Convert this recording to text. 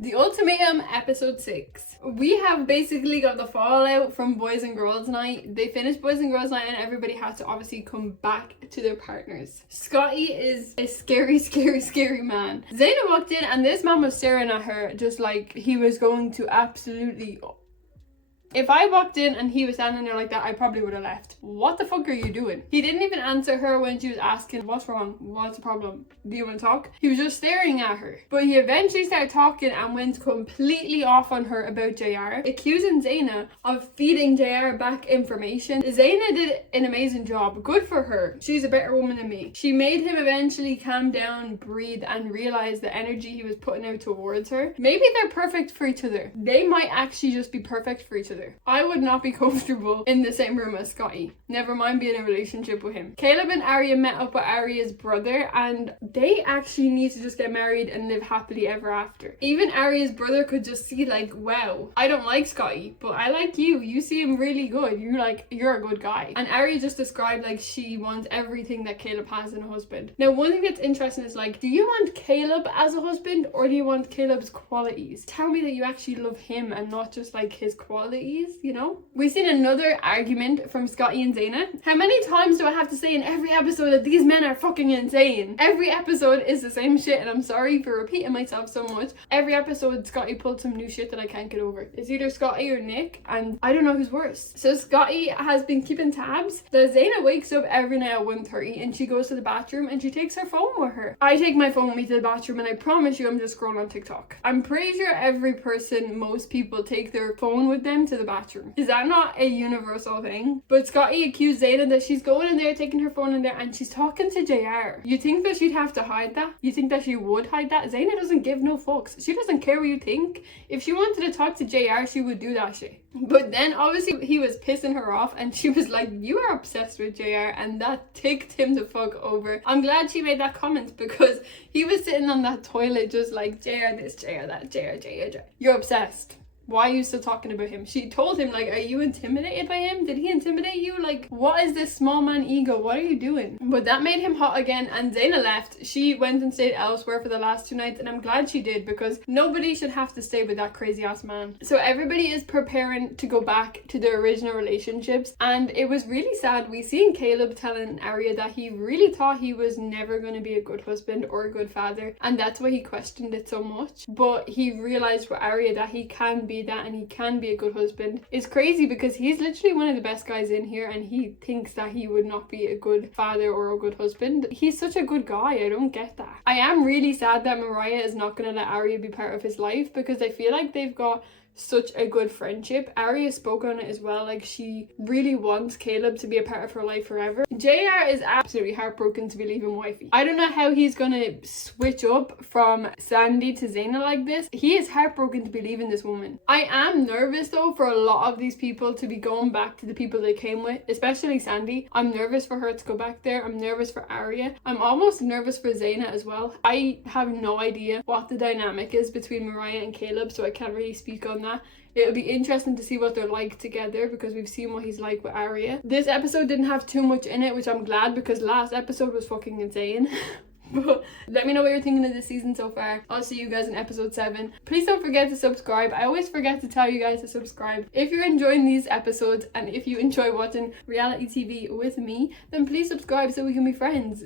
The Ultimatum episode 6. We have basically got the fallout from Boys and Girls Night. They finished Boys and Girls Night and everybody has to obviously come back to their partners. Scotty is a scary, scary, scary man. Zaina walked in and this man was staring at her just like he was going to absolutely... If I walked in and he was standing there like that, I probably would have left. What the fuck are you doing? He didn't even answer her when she was asking, what's wrong? What's the problem? Do you want to talk? He was just staring at her. But he eventually started talking and went completely off on her about JR, accusing Zaina of feeding JR back information. Zaina did an amazing job. Good for her. She's a better woman than me. She made him eventually calm down, breathe, and realize the energy he was putting out towards her. Maybe they're perfect for each other. They might actually just be perfect for each other. I would not be comfortable in the same room as Scotty. Never mind being in a relationship with him. Caleb and Arya met up with Arya's brother and they actually need to just get married and live happily ever after. Even Arya's brother could just see like, wow, I don't like Scotty, but I like you. You seem really good. You're a good guy. And Arya just described like she wants everything that Caleb has in a husband. Now, one thing that's interesting is like, do you want Caleb as a husband or do you want Caleb's qualities? Tell me that you actually love him and not just like his qualities. You know, we've seen another argument from Scotty and Zaina. How many times do I have to say in every episode that these men are fucking insane? Every episode is the same shit and I'm sorry for repeating myself so much. Every episode Scotty pulled some new shit that I can't get over. It's either Scotty or Nick and I don't know who's worse. So Scotty has been keeping tabs that Zaina wakes up every night at 1:30 and she goes to the bathroom and she takes her phone with her. I take my phone with me to the bathroom and I promise you I'm just scrolling on TikTok. I'm pretty sure most people take their phone with them to the bathroom. Is that not a universal thing? But Scotty accused Zaina that she's going in there, taking her phone in there, and she's talking to JR. You think that she'd have to hide that? You think that she would hide that? Zaina doesn't give no fucks. She doesn't care what you think. If she wanted to talk to JR, she would do that shit. But then obviously he was pissing her off and she was like, you are obsessed with JR, and that ticked him the fuck over. I'm glad she made that comment because he was sitting on that toilet just like, JR this, JR that, JR. You're obsessed. Why are you still talking about him? She told him like, are you intimidated by him? Did he intimidate you? Like, what is this small man ego? What are you doing? But that made him hot again and Zaina left. She went and stayed elsewhere for the last 2 nights and I'm glad she did because nobody should have to stay with that crazy ass man. So everybody is preparing to go back to their original relationships and it was really sad. We seen Caleb telling Arya that he really thought he was never going to be a good husband or a good father and that's why he questioned it so much. But he realized for Arya that he can be that and he can be a good husband. It's crazy because he's literally one of the best guys in here and he thinks that he would not be a good father or a good husband. He's such a good guy. I don't get that. I am really sad that Mariah is not going to let Arya be part of his life because I feel like they've got such a good friendship. Arya spoke on it as well, like she really wants Caleb to be a part of her life forever. JR is absolutely heartbroken to be leaving wifey. I don't know how he's gonna switch up from Sandy to Zaina like this. He is heartbroken to be leaving this woman. I am nervous though for a lot of these people to be going back to the people they came with, especially Sandy. I'm nervous for her to go back there. I'm nervous for Arya. I'm almost nervous for Zaina as well. I have no idea what the dynamic is between Mariah and Caleb, so I can't really speak on that. It'll be interesting to see what they're like together because we've seen what he's like with Arya. This episode didn't have too much in it, which I'm glad because last episode was fucking insane. But let me know what you're thinking of this season so far. I'll see you guys in episode 7. Please don't forget to subscribe. I always forget to tell you guys to subscribe. If you're enjoying these episodes and if you enjoy watching reality TV with me, then please subscribe so we can be friends.